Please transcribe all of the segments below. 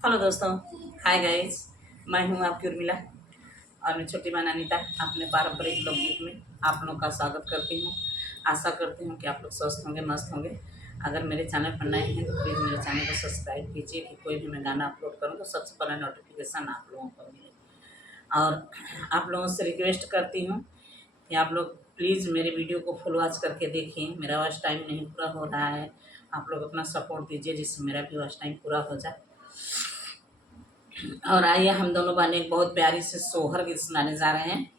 Hello दोस्तों। Hi guys. मैं हूं आपकी उर्मिला और मैं छोटी बहन अनीता अपने पारंपरिक लोकगीत में आप लोगों का स्वागत करती हूं। आशा करती हूं कि आप लोग स्वस्थ होंगे, मस्त होंगे। अगर मेरे चैनल पर नए हैं तो प्लीज़ मेरे चैनल को सब्सक्राइब कीजिए कि कोई भी मैं गाना अपलोड करूं तो सबसे पहले नोटिफिकेशन आप लोगों को मिले। और आप लोगों से रिक्वेस्ट करती हूँ कि आप लोग प्लीज़ मेरे वीडियो को फुल वॉच करके देखिए। मेरा वॉच टाइम नहीं पूरा हो रहा है, आप लोग अपना सपोर्ट दीजिए जिससे मेरा भी वॉच टाइम पूरा हो जाए। और आइए हम दोनों बहन एक बहुत प्यारी से सोहर गीत सुनाने जा रहे हैं।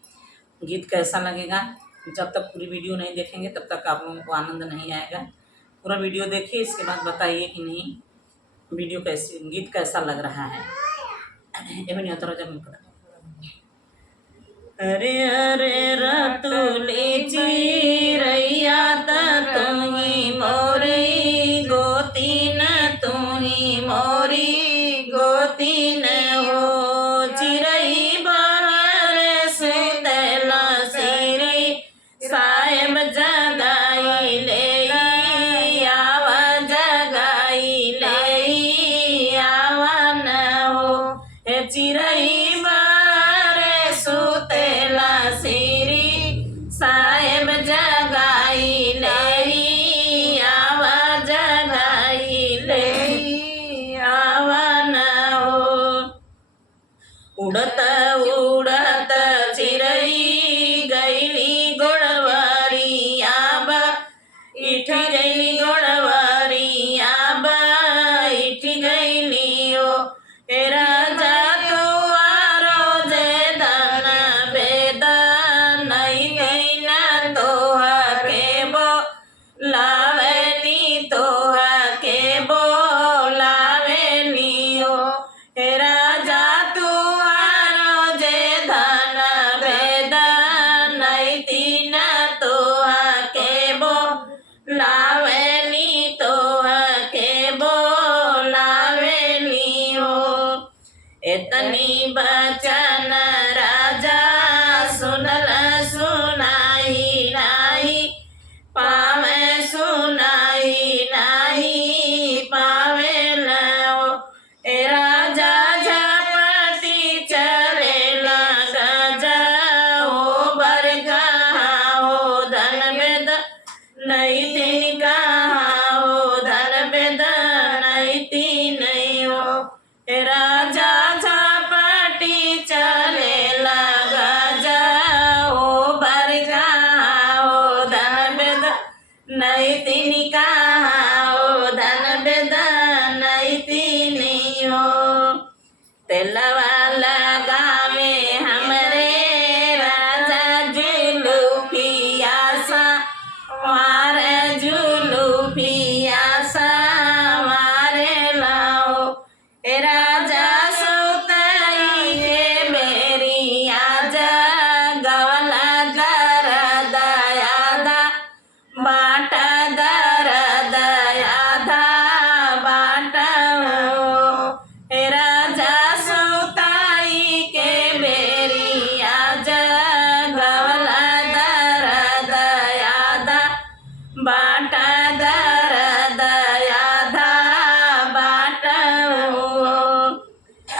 गीत कैसा लगेगा, जब तक पूरी वीडियो नहीं देखेंगे तब तक आप लोगों को आनंद नहीं आएगा। पूरा वीडियो देखिए, इसके बाद बताइए कि नहीं वीडियो कैसी, गीत कैसा लग रहा है। ये भी नहीं होता जब अरे अरे रतुले चिरैया त तुही मोरी गोतीन, तुही मोरी गोतीन हो। चिरई बहर सुतला सिरी साहेब जगाई ले आवा, जगाई ले आवा न हो। हे चिरई साहेब जगाई ले आवा, जगाई ले आवा न हो। उड़त उड़त चिरई गईली गोड़वारी आबा, इठी गईली गोड़वारी आबा, इठी गईली ओ। हे राजा तुआरो जे दाना बेदा नहीं गईना तोहा के बो लावेली, तोहा के बो लावेली ओ। हे राजा तुआरो जे दाना बेदा नहीं तीना तोहा के बो लावेली, तोहा के बो लावेली हो। इतनी बचन राजा सुनल सुनाई नाही, पावे सुनाई नाही पावे लो। ए राजा झपटी चले गजा ओ बरगा हो धन बेद नहीं तीन कहा हो, धन बेद नहीं तीन हो। ए राजा झपटी चले गजा ओ बरगा हो धन बेद नहीं तीन कहा हो, धन बेद नहीं तीन हो। तेलवा लगावे हमरे राजा जुलूफिया सा मारे, जुलूफिया सा मारे लाओ। ए राजा सुतई के मेरी आजा गवला दर दयादा बाटा दर दयादा बाटा हो। हे राजा सुताई के बेरी आजा गवला दर दयादा बाटा दर दयादा बाटा हो।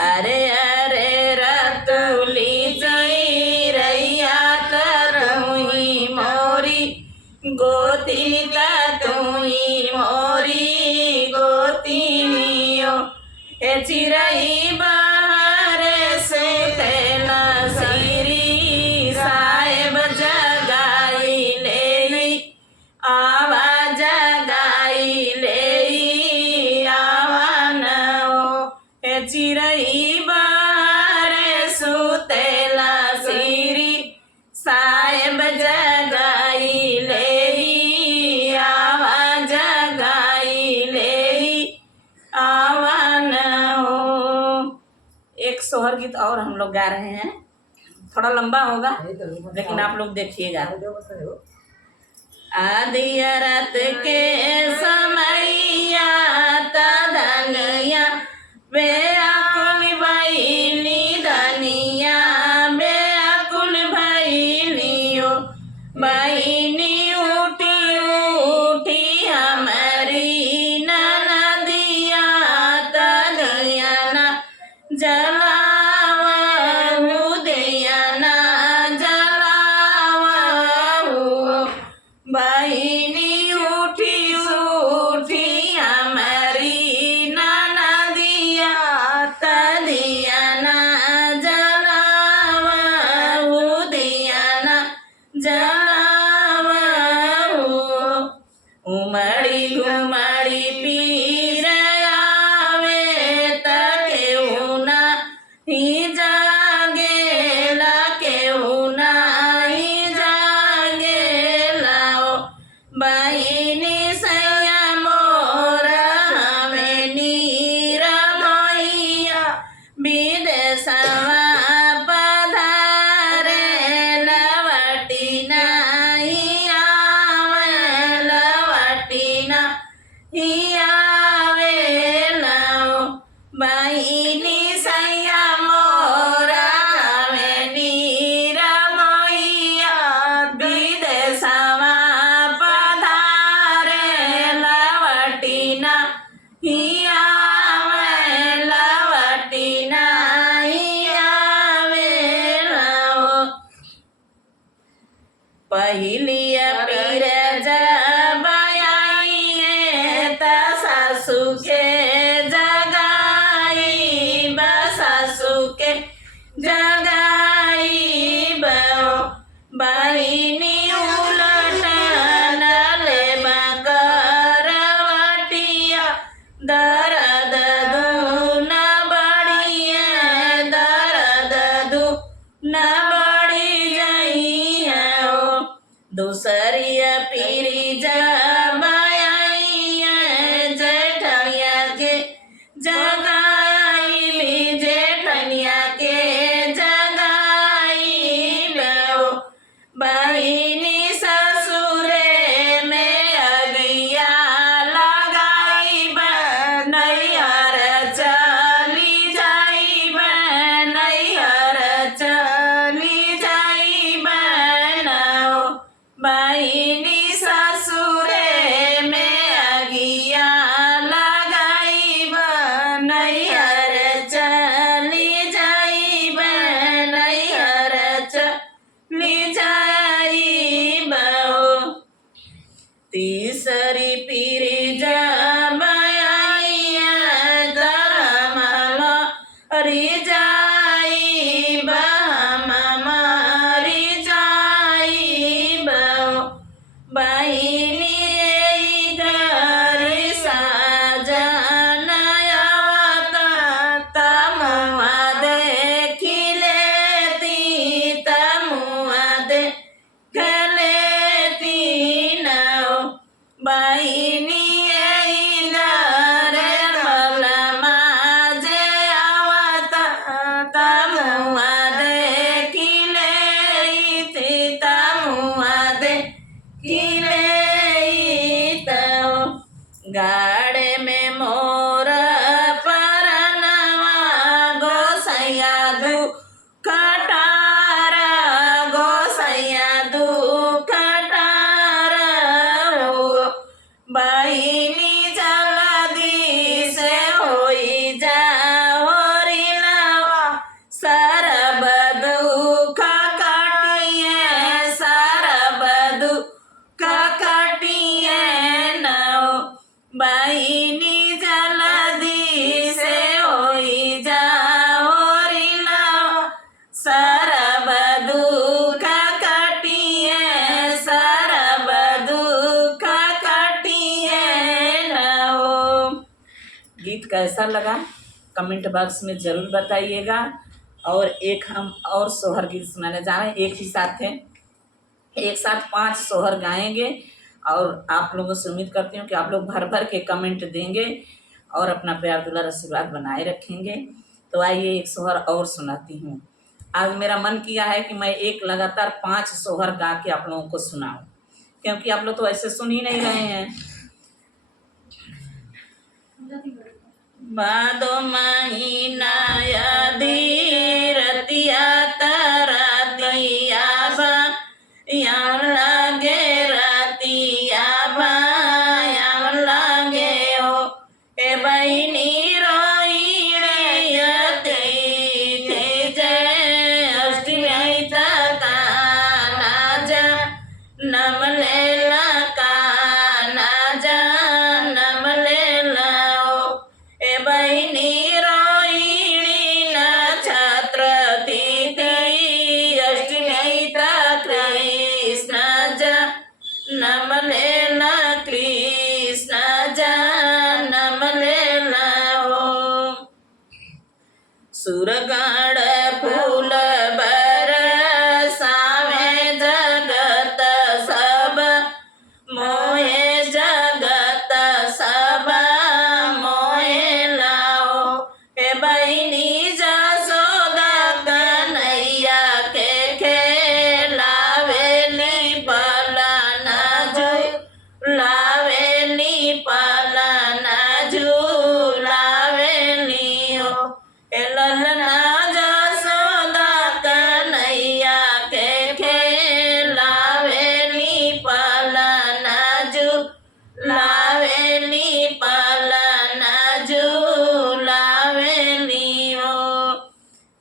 अरे अरे रतुली चिरैया तुही मोरी गोती तुही मोरी गोतीनियो। हे चिरई बाहर से तेला सिरी साहेब जगाई ले आवा, जगाई ले आवा न हो। हे चिरई बाहर सुतेला सिरी साहेब जगाई ले आवा, जगाई ले आवा न हो। एक सोहर गीत और हम लोग गा रहे हैं, थोड़ा लंबा होगा लेकिन आप लोग देखिएगा। आधी रात के समैया तदंगया बेअकुल भइली धनिया, बेअकुल भइली ओ। बहिनी उठी उठी हमारी ननदिया तदया ना जलावहु दिया ना जलावहु बहिनी उठी उठी हमारी ननदिया तदिया ना जलावहु दिया ना जलावहु उमड़ी घुमड़ी पीर आवे केहू नाही जागेला केहू नाही जागेला ओ बहिनी सैया मोर हमें नीर मोहिया विदेशवा पधारे लवटी नाही आवे लवटी नाही आवेला ओ बहिनी सैया मोर हमें नीर मोहिया विदेशवा पधारे लवटी नाही आवे लवटी नाही आवेला ओ पहिलिया पीर जब आइए त सासू के जगाई सासू के जगाई बहिनी उलटन लेबा करवटिया दर्द दून बढ़िया दर्द दून बढ़ी जाई है ओ दूसरी पीरी जब आइए जेठनिया के जगाईली जेठनिया के जगाईले ओ बहिनी ससुरे में अगिया लगाई नैहर चली जाई नैहर चली जाई ओ बहिनी ससुरे में अगिया लगाई नैहर चली जाई नैहर चली जाई ओ तीसरी पीरी जब आइए धर्मल री जाई मरी जाई बहिनी घर साजन तमुआ देखी लेती तमुआ देख लेती न बहिनी इधर मलमा जे आवता तमुआ देखी लेती तमुआ देखी लेता गाड़े में मोर परनवा गोसैया दू कटारा गोसैया दू कटारा हो बहिनी जल्दी से होई जाओ रिलावा सरब दुख काटिए सरब दुख काटिए नौ बहिनी जल्दी से होई जाओ रिलावा सरब दुख काटिए सरब दुख काटिए नौ। गीत कैसा लगा कमेंट बॉक्स में ज़रूर बताइएगा। और एक हम और सोहर गीत सुनाने जा रहे हैं, एक ही साथ है, एक साथ 5 सोहर गाएंगे और आप लोगों से उम्मीद करती हूँ कि आप लोग भर भर के कमेंट देंगे और अपना प्यार दुलार आशीर्वाद बनाए रखेंगे। तो आइए एक सोहर और सुनाती हूँ। आज मेरा मन किया है कि मैं एक लगातार 5 सोहर गा के आप लोगों को सुनाऊँ, क्योंकि आप लोग तो ऐसे सुन ही नहीं रहे हैं। भादो महीना रतिया तरतिया यार लागे रतिया यार लागे हो ए बहिनी रोई रे सुरगण फूल बरसावे जगत सब मोहे जगत सब मोहे लाओ। हे बहिनी जसोदा कन्हैया के खेलावेली पलना झूलावेली पलना झूलावेली हो। हे ललना जसोदा कन्हैया के खेलावेली पलना झूलावेली पलना झूलावेली हो।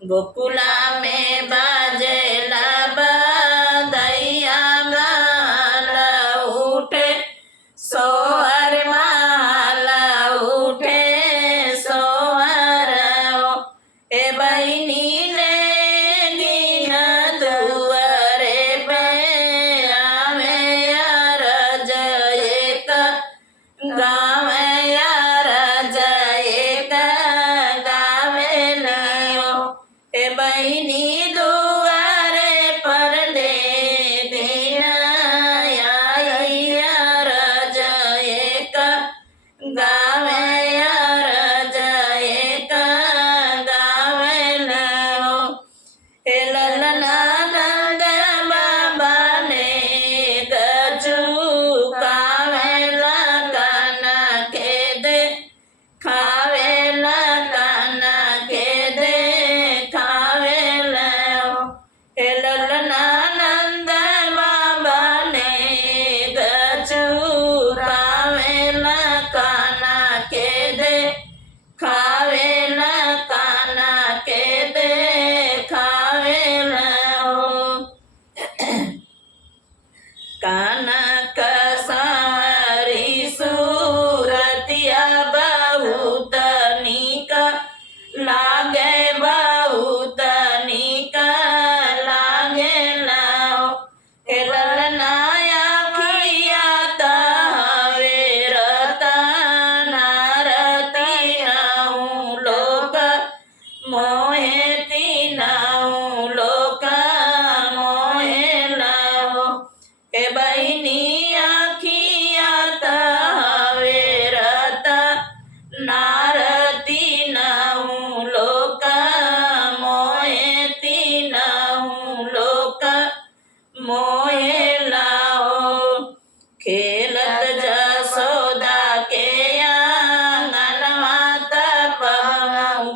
गोकुला में बाजेला बधैया माल उठे सोहर माल उठे सोहर हो। हे बहिनी ने गिया दुआरे पे आवे अरज एक गावे अरज एक गावे लियो। हे बहिनी दुआरे पर दे देना आई अरज एक गावे अरज एक गावे लियो। हे ललना नंद बाबा ने गजू कावेला काना के दे खावेला काना के दे खावेला हो। हे ललना नंद बाबा ने गजू कावेला काना के दे खावेला काना के दे खावेला हो। काना कसवारी सूरतिया बहुत नीक लागे बहुत नीक लागे लाओ। हे ललना आखिया तहवे रतनारती नाऊ लोक मोहे तीनाऊ लोक मोहे लाओ। हे बहिनी आखिया तहवे रतनारती नाऊ लोक मोहे तीनाऊ लोक मोहे लाओ। खेलत जसोदा के आंगनवा तब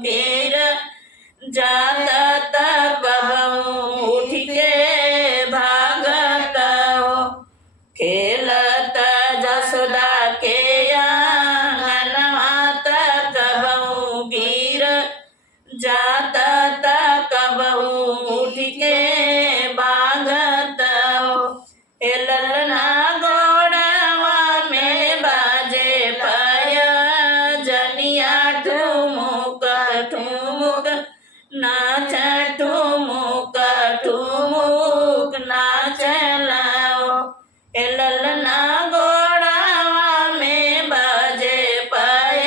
गिर जात बबू उठ के भागत हो। खेलत जसोदा के आंगनवा तब गिर जात कबहू उठ के भागत हो। हे ललना गोड़वा में बाजे पाय जनिया ठुमुक ठुमुक नाच ठुमुक ठुमुक नाच लाओ। हे ललना गोड़वा में बाजे पाय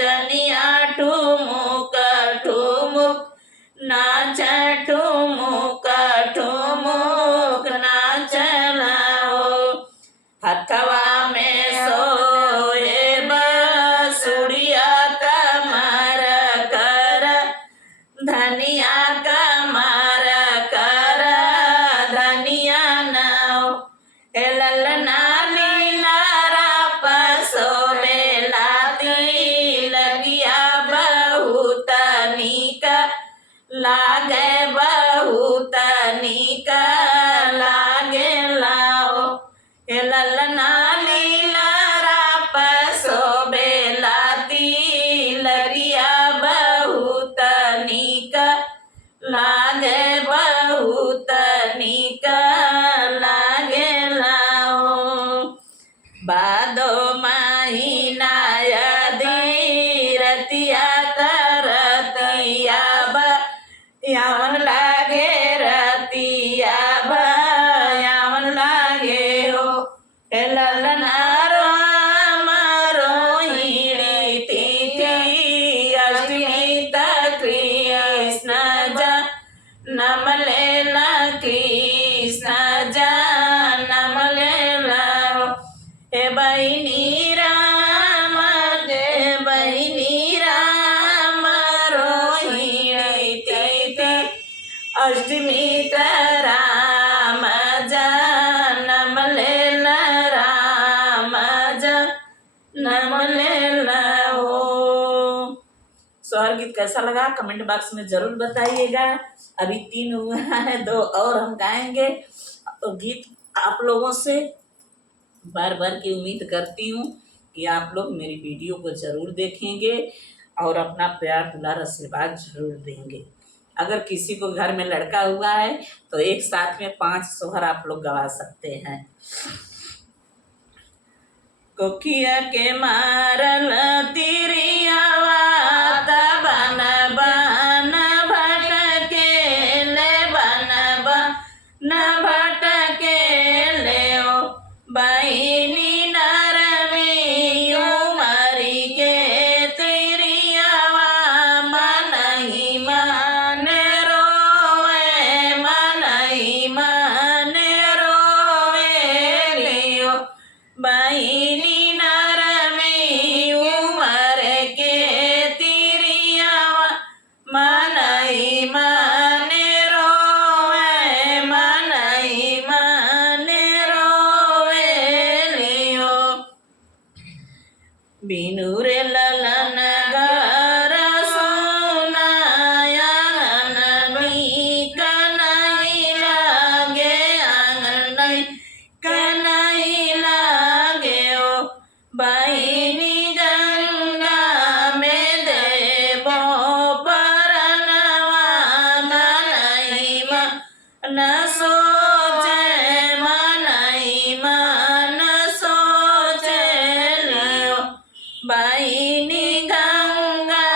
जनिया ठुमुक ठुमुक नाच ठुमुक ठुमुक नाच लाओ। हथवा में सोए बसुड़िया कमर कर धनिया कमर कर धनिया नाओ। हे ललना लीला पसो बेला लगिया बहुत नीक लागे बहुत नीक लागे लाओ। हे ललना लीला पसो बेला लगिया बहुत नीक लागे बहुत नीक लागे लाओ। बादो महीना रतिया तरतिया यावन लागे रतिया अष्टमी राम जनम लेला राम जनम लेला हो। स्वर गीत कैसा लगा कमेंट बॉक्स में जरूर बताइएगा। अभी 3 हुआ है, 2 और हम गाएंगे। तो गीत आप लोगों से बार बार की उम्मीद करती हूँ कि आप लोग मेरी वीडियो को जरूर देखेंगे और अपना प्यार दुलार आशीर्वाद जरूर देंगे। अगर किसी को घर में लड़का हुआ है तो एक साथ में 5 सोहर आप लोग गवा सकते हैं। कोकिया के मारल तिरियावा बन बन भटके ले बन बन भटके ले ओ बहिनी नरमी उमरी के तिरियावा मनही मन रोए मनही मन रोए लियो बहिनी नरमी उमर के तिरियावा मनही मन रोए मनही मन रोए लियो बिनु रे ललन घर सोनाया नीक नहीं लागे आंगन कनई लागे ओ बहिनी गंगा में देवो परनवा मनई मन सोचे मनई मन सोचे लियो बहिनी गंगा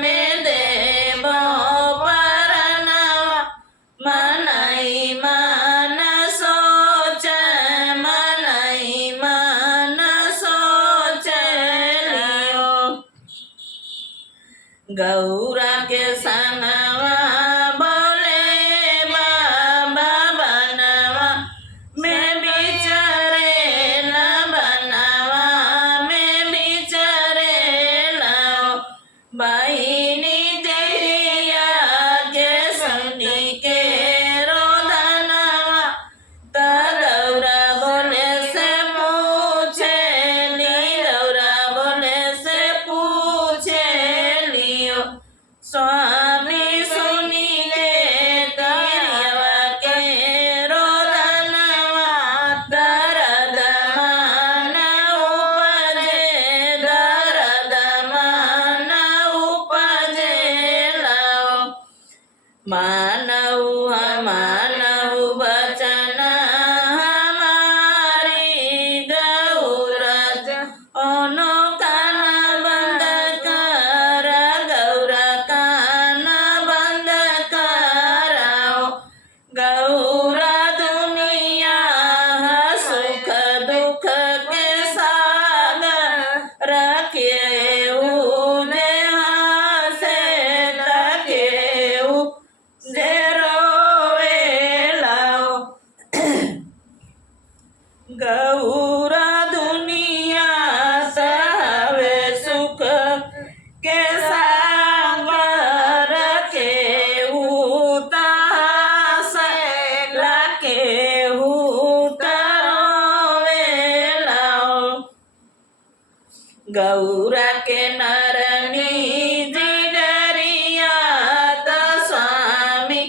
में देवो परनवा मनई मन सोचे मनई मन सोचे लियो गौरा के संगवा बोले बाबा बनवा में बिचारे न बनवा में बिचारे लाओ बहिनी तेरिया के सुनी के रोदनवा त गौरा बोले से पूछे ली गौरा बोले से पूछे लियो स्वामी सुनी ले तेरिया के रोदनवा दर्द मन उपजे दर्द मन उपजे लाओ मानव मानव बचन हमारी गौरज ओनो कान बंद कर गौरा कान बंद कराओ गौरा दुनिया सुख दुख के सागर रखे उदे से तके जे रोवे लाओ गौरा दुनिया सहवे सुख के सागर के उतासे लाके उतरोवे लाओ गौरा के नरनी जिगरिया त स्वामी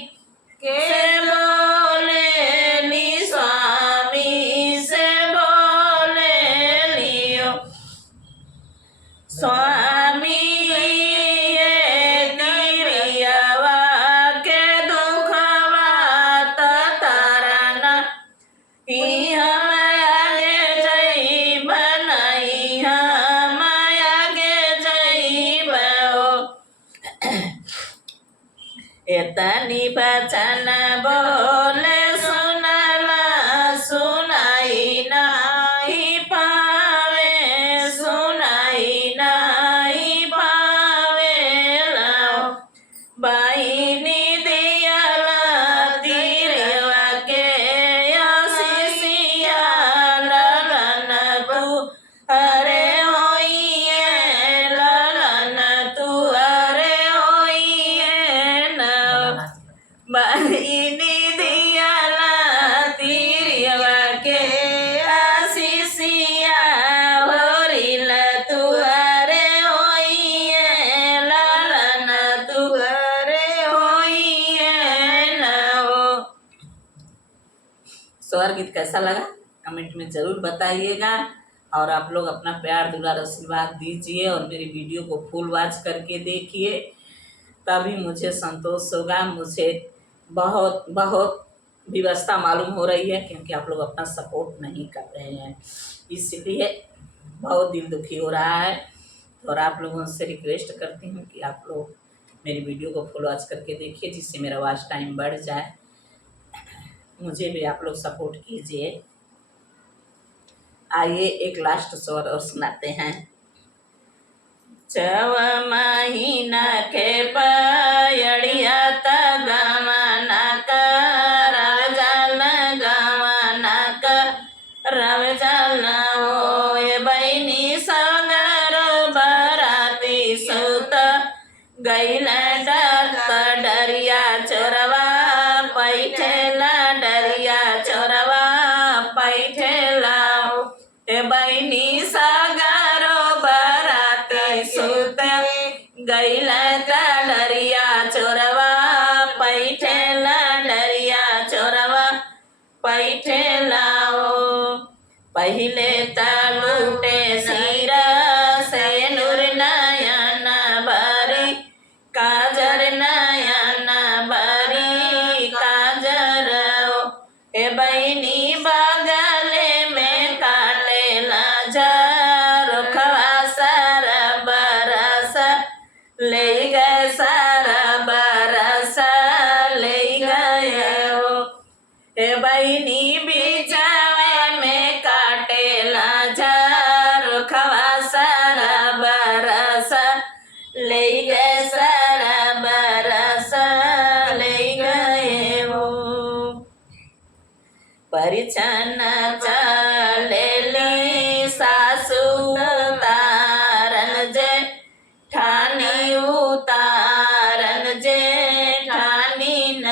के बोले ली स्वामी से बोले लियो स्वामी ये तिरियावा के दुखवा त तारना ही हम आगे जई बनई हम आगे जई बो एतनी बचन बोले सुनला सुनाई नहीं पावे सुनाई नहीं पावे लाओ बहिनी दियाला तिरवा के आशीषिया ललन तू अरे होइए ललन तू अरे होइए न स्ववर गीत कैसा लगा कमेंट में ज़रूर बताइएगा। और आप लोग अपना प्यार दुलार आशीर्वाद दीजिए और मेरी वीडियो को फुल वॉच करके देखिए, तभी मुझे संतोष होगा। मुझे बहुत बहुत व्यवस्था मालूम हो रही है, क्योंकि आप लोग अपना सपोर्ट नहीं कर रहे हैं, इसलिए बहुत दिल दुखी हो रहा है। और आप लोगों से रिक्वेस्ट करती हूँ कि आप लोग मेरी वीडियो को फुल वॉच करके देखिए, जिससे मेरा वॉच टाइम बढ़ जाए। मुझे भी आप लोग सपोर्ट कीजिए। आइए एक लास्ट स्वर और सुनाते हैं। चव महीना के पयड़िया गमना कर जल गमना कर जल हो बहनी सगर बराती सुत गैल डरिया चोरवा पैठेला डरिया चोरवा पैठेला बहनी सागरो बराती सुत गैल डरिया चोरवा पैठेला डरिया चोरवा पैठेला पहले लूटे सिरा से नूर नयन बारी काजर नयन बारी काजर ए बहनी बगले में काटे नजर खवा सर बरस ले गए सर बरस ले गए ए बहनी बीचवे में काटे नजर खवा सर बरस ले गए सर बरस ले गए हो परिछन चलेली सासू तारन जे ठानी उतारन जे ठानी न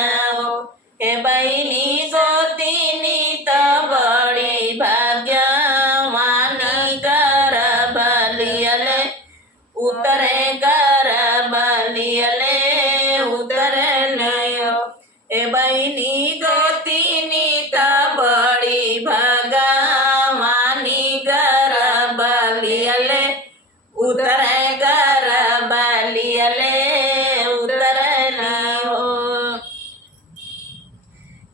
हे बहनी गोतिनी तो बड़ी भाग्यवानी कर बलियले उतरे कर बलियले उतरे नयो ए बहनी गोतिनी तो बड़ी भगवानी कर बलियले उतरे कर बलियले उतरे नयो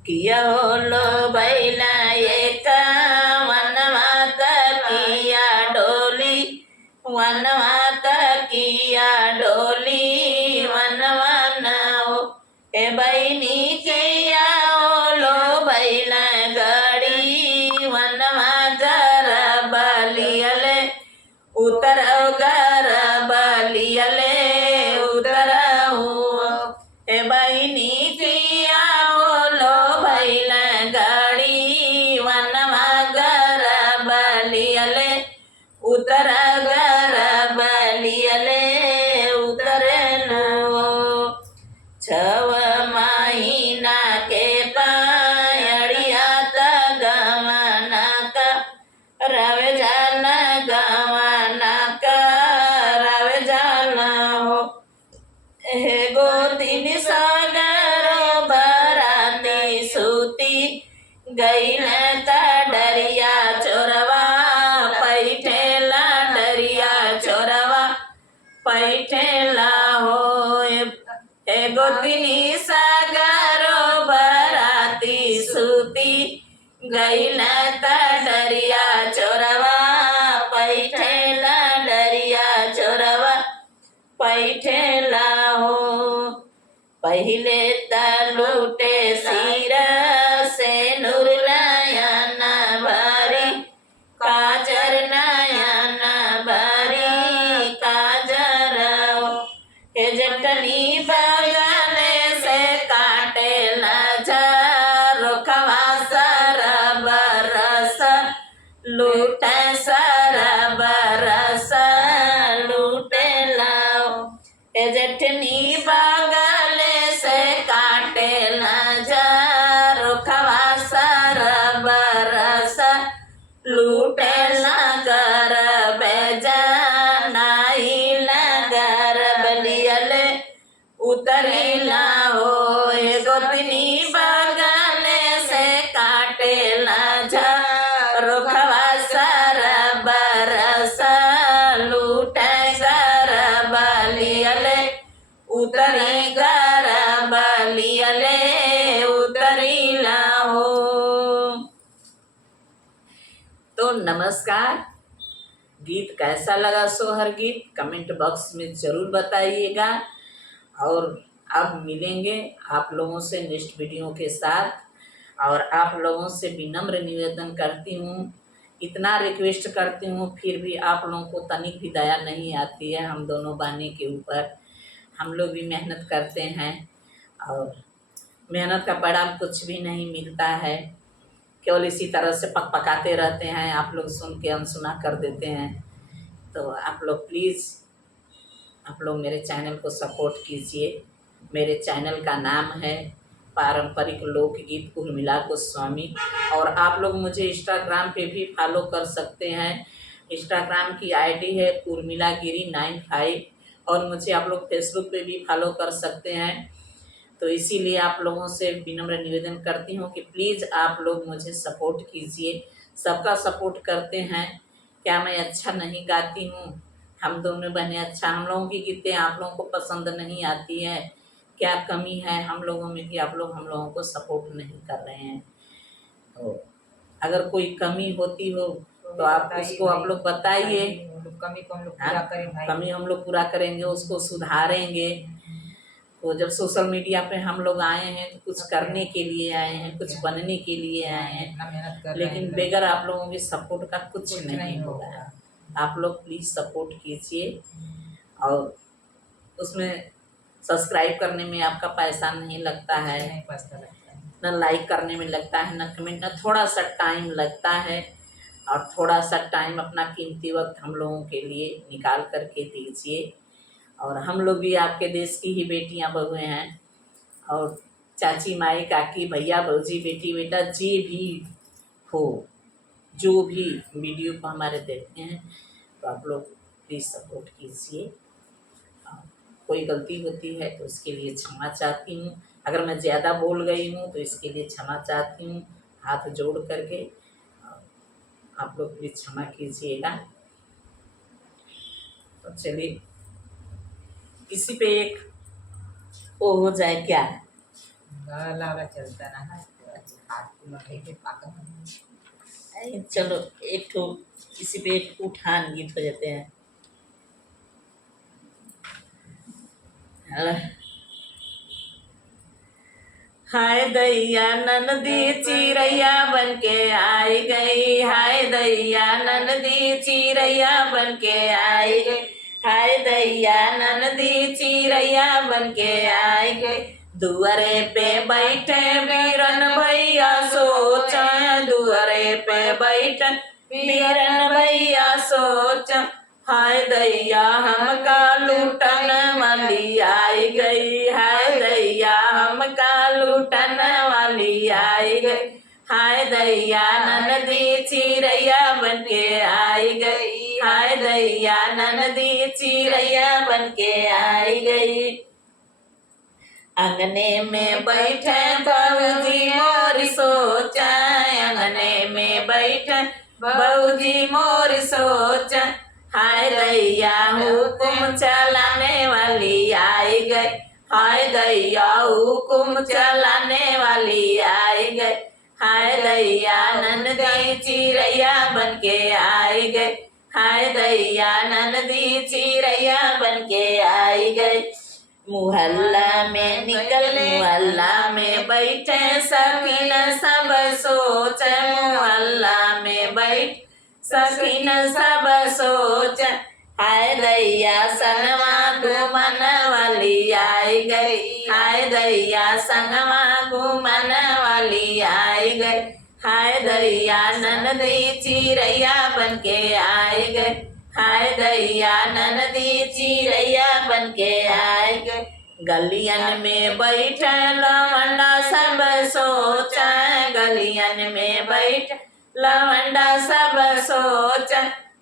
किया लो बैला एक वनवात किया डोली वनवात किया डोली वनवन ए बहनी किया लो बैला गड़ी वनवा गर बलियले उतर गर बलियले उतर ए बहनी किया लो बैला गड़ी वनवा गर बलियले उतर गर बलियले उतर छव महीना के पयड़िया गमना कर जल गमना कर जल हो हे गोतिन सागर बराती सूती गैल डरिया चोरवा पैठेला डरिया चोरवा पैठेला हो ए गोतिनी सागरो बराती सूती गैल डरिया चोरवा पैठेला डरिया चोरवा पैठेला हो पहले लूटे सिर से नूर नयन भरी काजर नयन भरी काजर हे जटनी बगले से काटे नजर खवा सर बरस लूट सर बरस लूटे लाओ हे जटनी बगले से काटे नजर खवा सर बरस लूटे नगर बेजानाई नगर बलियले उतरी लाओ गोतनी बगले से काटे उतरी घर बलियले उतरी लाहो। तो नमस्कार, गीत कैसा लगा सोहर गीत कमेंट बॉक्स में ज़रूर बताइएगा। और अब मिलेंगे आप लोगों से नेक्स्ट वीडियो के साथ। और आप लोगों से विनम्र निवेदन करती हूँ, इतना रिक्वेस्ट करती हूँ, फिर भी आप लोगों को तनिक भी दया नहीं आती है हम दोनों बानी के ऊपर। हम लोग भी मेहनत करते हैं और मेहनत का परिणाम कुछ भी नहीं मिलता है, केवल इसी तरह से पकाते रहते हैं, आप लोग सुन के अनसुना कर देते हैं। तो आप लोग प्लीज़ आप लोग मेरे चैनल को सपोर्ट कीजिए। मेरे चैनल का नाम है पारंपरिक लोकगीत उर्मिला गोस्वामी। और आप लोग मुझे इंस्टाग्राम पे भी फॉलो कर सकते हैं। इंस्टाग्राम की आईडी है उर्मिलागिरी 95। और मुझे आप लोग फेसबुक पे भी फॉलो कर सकते हैं। तो इसीलिए आप लोगों से विनम्र निवेदन करती हूँ कि प्लीज़ आप लोग मुझे सपोर्ट कीजिए। सबका सपोर्ट करते हैं। क्या मैं अच्छा नहीं गाती हूँ? हम दोनों बहनें अच्छा, हम लोगों की गीतें आप लोगों को पसंद नहीं आती है? क्या कमी है हम लोगों में कि आप लोग हम लोगों को सपोर्ट नहीं कर रहे हैं? तो अगर कोई कमी होती हो तो आप उसको आप लोग बताइए। कमी को हम लोग पूरा करें भाई। कमी हम लोग पूरा करेंगे, उसको सुधारेंगे। तो जब सोशल मीडिया पे हम लोग आए हैं तो कुछ करने के लिए आए हैं, कुछ बनने के लिए आए हैं, लेकिन बगैर आप लोगों के सपोर्ट का कुछ नहीं होगा। आप लोग प्लीज़ सपोर्ट कीजिए। और उसमें सब्सक्राइब करने में आपका पैसा नहीं लगता है, न लाइक करने में लगता है, न कमेंट, न थोड़ा सा टाइम लगता है। और थोड़ा सा टाइम अपना कीमती वक्त हम लोगों के लिए निकाल करके दीजिए। और हम लोग भी आपके देश की ही बेटियां बहुएं हैं। और चाची माई काकी भैया भौजी बेटी बेटा जे भी हो, जो भी वीडियो को हमारे देखते हैं, तो आप लोग प्लीज़ सपोर्ट कीजिए। कोई गलती होती है तो उसके लिए क्षमा चाहती हूँ। अगर मैं ज़्यादा बोल गई हूँ तो इसके लिए क्षमा चाहती हूँ हाथ जोड़ करके। आप लोग प्लीज़ क्षमा कीजिएगा। तो चलिए इसी पे एक वो हो जाए क्या? चलता ना चलो एक ठो इसी पे एक उठान गीत हो जाते हैं। हाय दैया ननदी चिरैया बन के आई गई, हाय दैया ननदी चिरैया बन के आई गई, हाय दैया ननदी चिरैया बन के आई गई। दुआरे पे बैठे बीरन भैया सोचा, दुआरे पे बैठे बीरन भैया सोचा, हाय दैया हमका लूटन वाली आई गई, हाय दैया हमका लूटन वाली आई गई, हाय दैया ननदी चिरैया बन के आई गई, हाय दैया ननदी चिरैया बन के आई गई। अंगने में बैठे बहूजी मोर सोचा, अंगने में बैठे बहूजी मोर सोचा, हाय दैया हुकुम चलाने वाली आई गई, हाय दैया हुकुम चलाने वाली आई गई, हाय दैया ननदी चिरैया बन के आई गई, हाय दैया ननदी चिरैया बन के आई गई। मुहल्ला में मुहल्ला में बैठे सकीन सब सोच, मुहल्ला में बैठ सकीन सब सोच, हाय दैया संगवा घूमन वाली आई गई, हाय दैया संगवा घूमन वाली आई गई, हाय दैया ननदी चिरैया बन के आई गई, हाय दैया ननदी चिरैया बन के आई गई। गलियन में बैठे लवंडा सब सोचा, गलियन में बैठ लवंडा सब सोचा,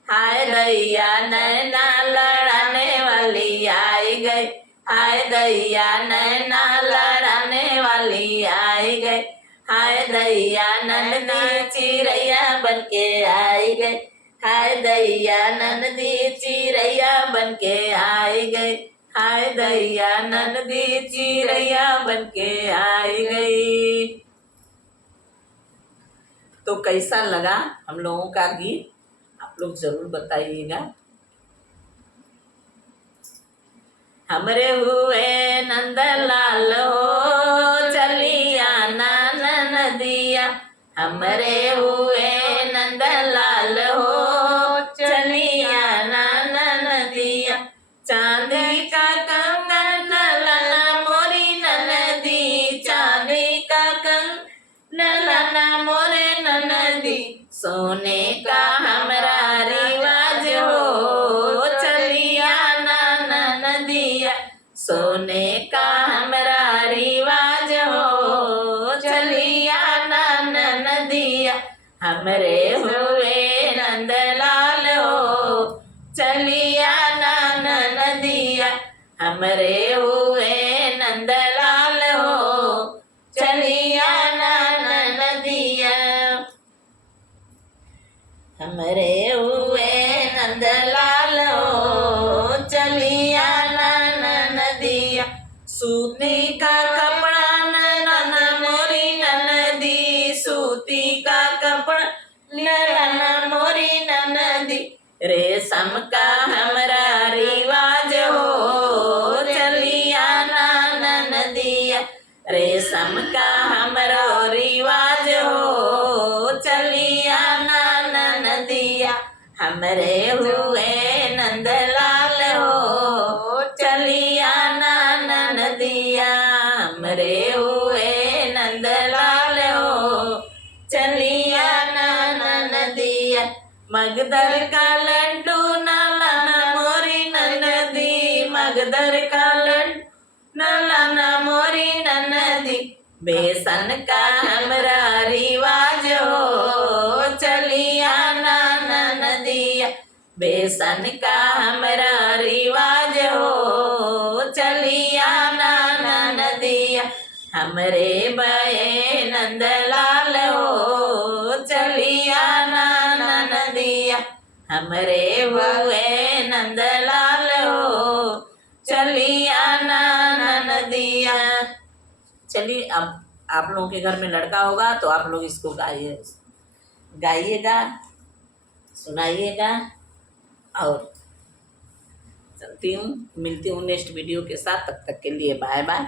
हाय दैया नैना लड़ाने वाली आई गई, हाय दैया नैना लड़ाने वाली आई गई, हाय दैया ननदी चिरैया बन के आई गई, हाय दैया ननदी चिरैया बन के आई गई। हाय दैया ननदी चिड़ैया बन के आई गई। तो कैसा लगा हम लोगों का गीत, आप लोग जरूर बताइएगा। हमरे हुए नंदलाल हो चलिया नान नदिया, हमरे हुए नंदलाल हो चलिया नान नदिया। चांदी का कंगन ललना मोरी ननदी, चांदी का कंगन ललना मोरे ननदी, सोने का हमरा रिवाज हो चलिया नान नदिया, सोने का हमरा रिवाज हो चलिया नान नदिया। हमरे हुए नंदलाल हो चलिया नान नदिया, हमरे हुए नंदलाल हो चलिया नान नदिया। हमरे हुए नंदलाल हो चलिया नान नदिया। सूती का कपड़ा नन मोरी ननदी, सूती का कपड़ा नन मोरी ननदी, रेशम का हमरा रिवाज हो चलिया नान नदिया, रेशम का हमरा रिवाज हो चलिया नान नदिया। हमरे हुए नंदलाल हो चलिया नान नदिया, हमरे हुए नंदलाल हो चलिया नान नदिया। मगदर का लड्डू नलाना मोरी ननदी, मगदर का लड्डू नलाना मोरी ननदी, बेसन का हमरा रिवाज हो चलिया नान नदिया, बेसन का हमरा रिवाज हो चलिया नान नदिया। हमरे बये नंदलाल हो चलिया नान नदिया, हमरे हुए नंदलाल हो चलिया नान नदिया। चलिए अब आप लोगों के घर में लड़का होगा तो आप लोग इसको गाइएगा, सुनाइएगा। और चलती हूँ, मिलती हूँ नेक्स्ट वीडियो के साथ, तब तक के लिए बाय बाय।